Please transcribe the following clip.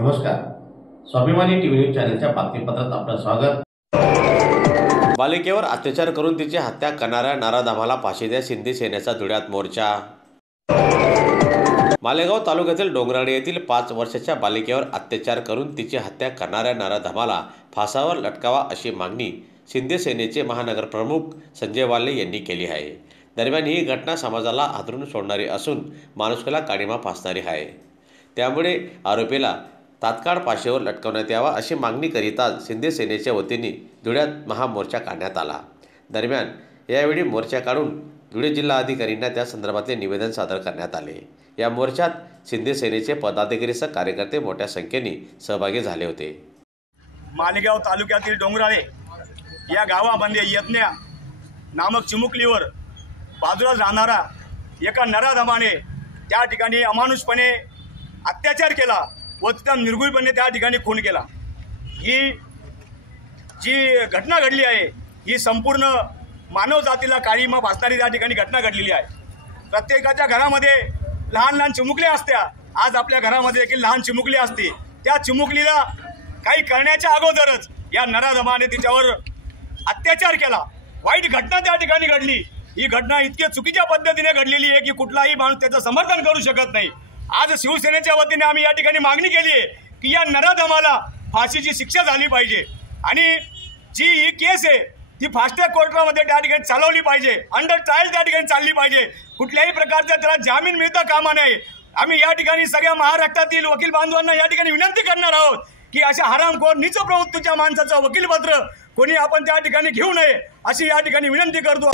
नमस्कार, स्वाभिमानी TV news चॅनलच्या बातमीपत्रात आपलं स्वागत। बालिकेवर अत्याचार करून तिची हत्या करणाऱ्या नराधमाला फाशी द्या, शिंदे सेनेचा धुळ्यात मोर्चा। मालेगाव तालुक्यातील डोंगराळे येथील 5 वर्षाच्या बालिकेवर अत्याचार करून तिची हत्या करणाऱ्या नराधमाला फासावर लटकावा अशी मागणी शिंदे सेनेचे महानगर प्रमुख संजय वाले यांनी केली आहे। दरम्यान ही घटना समाजाला हादरून सोडणारी असून माणुसकीला काळिमा फासणारी आहे। त्यामुळे आरोपीला तात्काळ फाशीवर लटकवण्यात यावा अशी मागणी करीत आज शिंदे सेनेच्या वतीने धुळ्यात महामोर्चा काढण्यात आला। दरम्यान यावेळी मोर्चा काढून धुळे जिल्हाधिकाऱ्यांना त्या संदर्भातले निवेदन सादर करण्यात आले। या मोर्चात शिंदे सेनेचे पदाधिकारीसह कार्यकर्ते मोठ्या संख्येने सहभागी झाले होते। मालेगाव तालुक्यातील डोंगराळे या गावामध्ये यज्ञा नामक चिमुकलीवर बाजूला राहणारा एका नराधमाने त्या ठिकाणी अमानुषपणे अत्याचार केला व तिचा निर्गुणपणे त्या ठिकाणी खून केला। ही जी घटना घडली आहे ही संपूर्ण मानव जातीला काळीमा फासणारी त्या ठिकाणी घटना घडलेली आहे। प्रत्येकाच्या घरामध्ये लहान लहान चिमुकल्या असत्या, आज आपल्या घरामध्ये देखील लहान चिमुकली असते। त्या चिमुकलीला काही करण्याच्या अगोदरच या नराधमाने तिच्यावर अत्याचार केला। वाईट घटना त्या ठिकाणी घडली। ही घटना इतकी चुकीच्या पद्धतीने घडलेली आहे की कुठलाही माणूस त्याचं समर्थन करू शकत नाही। आज शिवसेनेच्या वतीने आम्ही या ठिकाणी मागणी केली आहे की या नराधमाला फाशीची शिक्षा झाली पाहिजे आणि जी ही केस आहे ती फास्ट ट्रॅक कोर्टामध्ये त्या ठिकाणी चालवली पाहिजे, अंडर ट्रायल त्या ठिकाणी चालली पाहिजे। कुठल्याही प्रकारचा त्याला जामीन मिळता कामा नये। आम्ही या ठिकाणी सगळ्या महाराष्ट्रातील वकील बांधवांना या ठिकाणी विनंती करणार आहोत की अशा हरामखोर नीच प्रवृत्तीच्या माणसाचं वकीलपत्र कोणी आपण त्या ठिकाणी घेऊ नये अशी या ठिकाणी विनंती करतो।